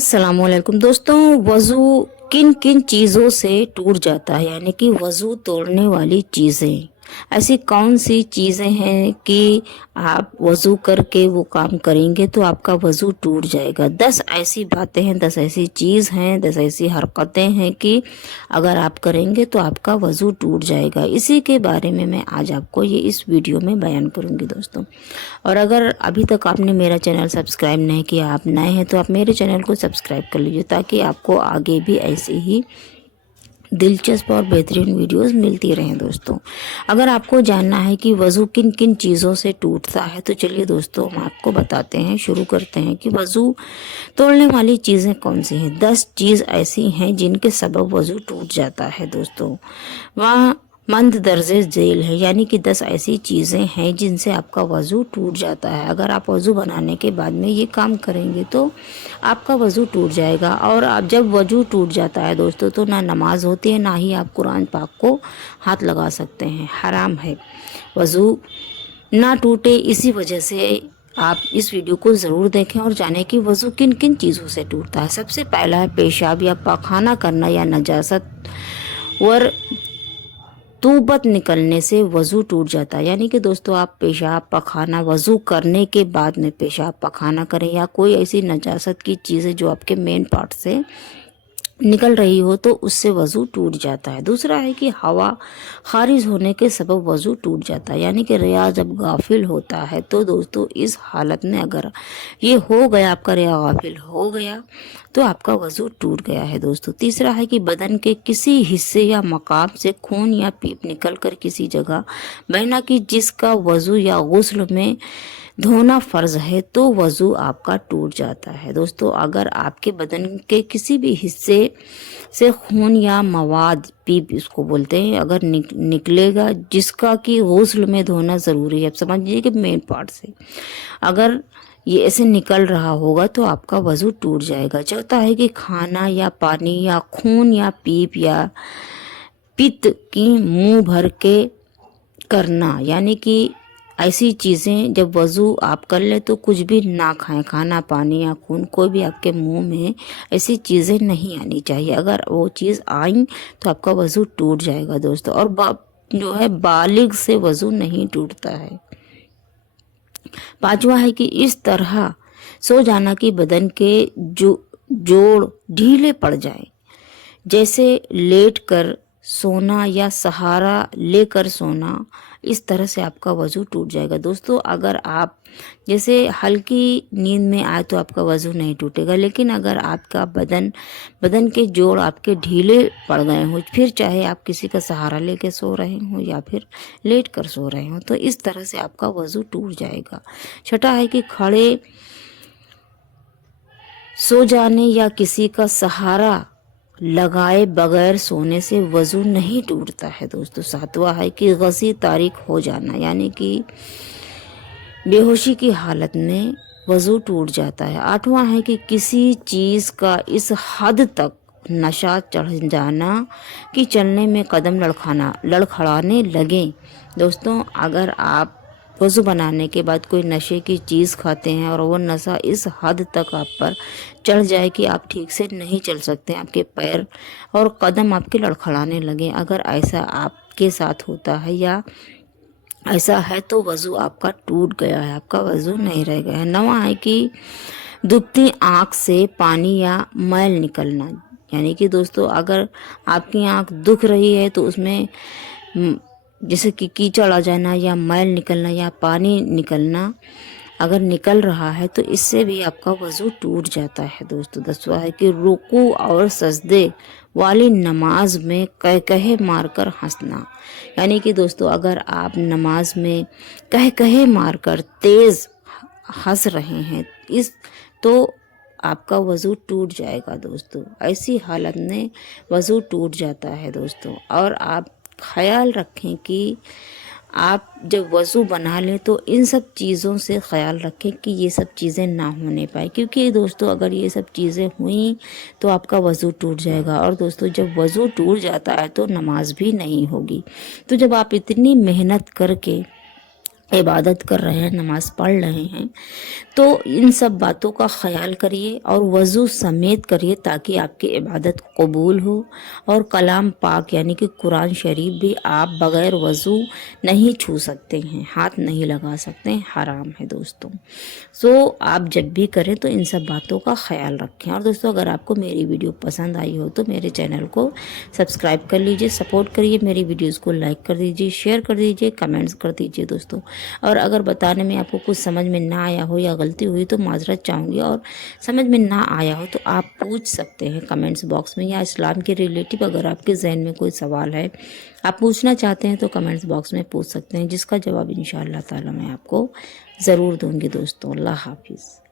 अस्सलामुअलैकुम दोस्तों, वज़ू किन किन चीज़ों से टूट जाता है, यानी कि वज़ू तोड़ने वाली चीज़ें ऐसी कौन सी चीज़ें हैं कि आप वज़ू करके वो काम करेंगे तो आपका वज़ू टूट जाएगा। 10 ऐसी बातें हैं, 10 ऐसी चीज़ हैं, 10 ऐसी हरकतें हैं कि अगर आप करेंगे तो आपका वज़ू टूट जाएगा। इसी के बारे में मैं आज आपको ये इस वीडियो में बयान करूँगी दोस्तों। और अगर अभी तक आपने मेरा चैनल सब्सक्राइब नहीं किया, आप नए हैं, तो आप मेरे चैनल को सब्सक्राइब कर लीजिए ताकि आपको आगे भी ऐसे ही दिलचस्प और बेहतरीन वीडियोस मिलती रहें दोस्तों। अगर आपको जानना है कि वज़ू किन किन चीज़ों से टूटता है तो चलिए दोस्तों हम आपको बताते हैं, शुरू करते हैं कि वज़ू तोड़ने वाली चीज़ें कौन सी हैं। 10 चीज़ ऐसी हैं जिनके सबब वज़ू टूट जाता है दोस्तों। वहाँ मंद दर्जे झेल है, यानी कि 10 ऐसी चीज़ें हैं जिनसे आपका वज़ू टूट जाता है। अगर आप वज़ू बनाने के बाद में ये काम करेंगे तो आपका वज़ू टूट जाएगा। और आप जब वज़ू टूट जाता है दोस्तों तो ना नमाज होती है, ना ही आप कुरान पाक को हाथ लगा सकते हैं। हराम है वज़ू ना टूटे। इसी वजह से आप इस वीडियो को ज़रूर देखें और जानें कि वज़ू किन किन चीज़ों से टूटता है। सबसे पहला है पेशाब या पाखाना करना या नजासत और तूबत निकलने से वज़ू टूट जाता है। यानी कि दोस्तों आप पेशाब पखाना वज़ू करने के बाद में पेशाब पखाना करें या कोई ऐसी नजासत की चीज़ें जो आपके मेन पार्ट से निकल रही हो तो उससे वज़ू टूट जाता है। दूसरा है कि हवा खारिज होने के सबब वज़ू टूट जाता है। यानी कि रिया जब गाफिल होता है तो दोस्तों इस हालत में अगर ये हो गया, आपका रिया गाफिल हो गया तो आपका वज़ू टूट गया है दोस्तों। तीसरा है कि बदन के किसी हिस्से या मकाम से खून या पीप निकल कर किसी जगह बहना कि जिसका वज़ू या गुस्ल में धोना फ़र्ज है तो वज़ू आपका टूट जाता है दोस्तों। अगर आपके बदन के किसी भी हिस्से से खून या मवाद, पीप इसको बोलते हैं, अगर निकलेगा जिसका कि गुस्ल में धोना ज़रूरी है, आप समझ लीजिए कि मेन पार्ट से अगर ये ऐसे निकल रहा होगा तो आपका वज़ू टूट जाएगा। चौथा है कि खाना या पानी या खून या पीप या पित्त की मुंह भर के करना, यानी कि ऐसी चीज़ें जब वज़ू आप कर ले तो कुछ भी ना खाएं, खाना पानी या खून कोई भी आपके मुंह में ऐसी चीज़ें नहीं आनी चाहिए। अगर वो चीज़ आई तो आपका वज़ू टूट जाएगा दोस्तों। और जो है बालिग से वज़ू नहीं टूटता है। पांचवा है कि इस तरह सो जाना कि बदन के जोड़ ढीले पड़ जाए, जैसे लेट कर सोना या सहारा लेकर सोना। इस तरह से आपका वज़ू टूट जाएगा दोस्तों। अगर आप जैसे हल्की नींद में आए तो आपका वज़ू नहीं टूटेगा, लेकिन अगर आपका बदन के जोड़ आपके ढीले पड़ गए हों, फिर चाहे आप किसी का सहारा लेके सो रहे हों या फिर लेट कर सो रहे हों, तो इस तरह से आपका वज़ू टूट जाएगा। छठा है कि खड़े सो जाने या किसी का सहारा लगाए बगैर सोने से वज़ू नहीं टूटता है दोस्तों। सातवां है कि गसी तारीख हो जाना, यानी कि बेहोशी की हालत में वज़ू टूट जाता है। आठवां है कि किसी चीज़ का इस हद तक नशा चढ़ जाना कि चलने में कदम लड़खड़ाने लगे दोस्तों। अगर आप वज़ू बनाने के बाद कोई नशे की चीज़ खाते हैं और वो नशा इस हद तक आप पर चढ़ जाए कि आप ठीक से नहीं चल सकते, आपके पैर और कदम आपके लड़खड़ाने लगे, अगर ऐसा आपके साथ होता है या ऐसा है तो वज़ू आपका टूट गया है, आपका वज़ू नहीं रह गया है। नौवां है कि दुबती आँख से पानी या मैल निकलना, यानी कि दोस्तों अगर आपकी आँख दुख रही है तो उसमें जैसे कि कीचड़ आ जाना या मैल निकलना या पानी निकलना अगर निकल रहा है तो इससे भी आपका वज़ू टूट जाता है दोस्तों। 10वां है कि रुकू और सजदे वाली नमाज में कह कहे मारकर हंसना, यानी कि दोस्तों अगर आप नमाज में कह कहे मारकर तेज़ हंस रहे हैं तो आपका वज़ू टूट जाएगा दोस्तों। ऐसी हालत में वज़ू टूट जाता है दोस्तों। और आप ख्याल रखें कि आप जब वज़ू बना लें तो इन सब चीज़ों से ख्याल रखें कि ये सब चीज़ें ना होने पाए, क्योंकि दोस्तों अगर ये सब चीज़ें हुई तो आपका वज़ू टूट जाएगा। और दोस्तों जब वज़ू टूट जाता है तो नमाज भी नहीं होगी। तो जब आप इतनी मेहनत करके عبادت کر رہے ہیں، نماز پڑھ رہے ہیں، تو ان سب باتوں کا خیال کریے اور وضو سمیت کریے تاکہ آپ کی عبادت قبول ہو۔ اور کلام پاک یعنی کہ قرآن شریف بھی آپ بغیر وضو نہیں چھو سکتے ہیں، ہاتھ نہیں لگا سکتے ہیں، حرام ہے دوستوں۔ سو آپ جب بھی کریں تو ان سب باتوں کا خیال رکھیں۔ اور دوستوں اگر آپ کو میری ویڈیو پسند آئی ہو تو میرے چینل کو سبسکرائب کر لیجئے، سپورٹ کریے، میری ویڈیوز کو لائک کر دیجئے، شیئر کر دیجئے، کمنٹس کر دیجئے دوستوں۔ اور اگر بتانے میں آپ کو کچھ سمجھ میں نہ آیا ہو یا غلطی ہوئی تو معذرت چاہوں گی، اور سمجھ میں نہ آیا ہو تو آپ پوچھ سکتے ہیں کمنٹس باکس میں، یا اسلام کے ریلیٹیو اگر آپ کے ذہن میں کوئی سوال ہے آپ پوچھنا چاہتے ہیں تو کمنٹس باکس میں پوچھ سکتے ہیں، جس کا جواب انشاءاللہ تعالی میں آپ کو ضرور دوں گی دوستوں۔ اللہ حافظ۔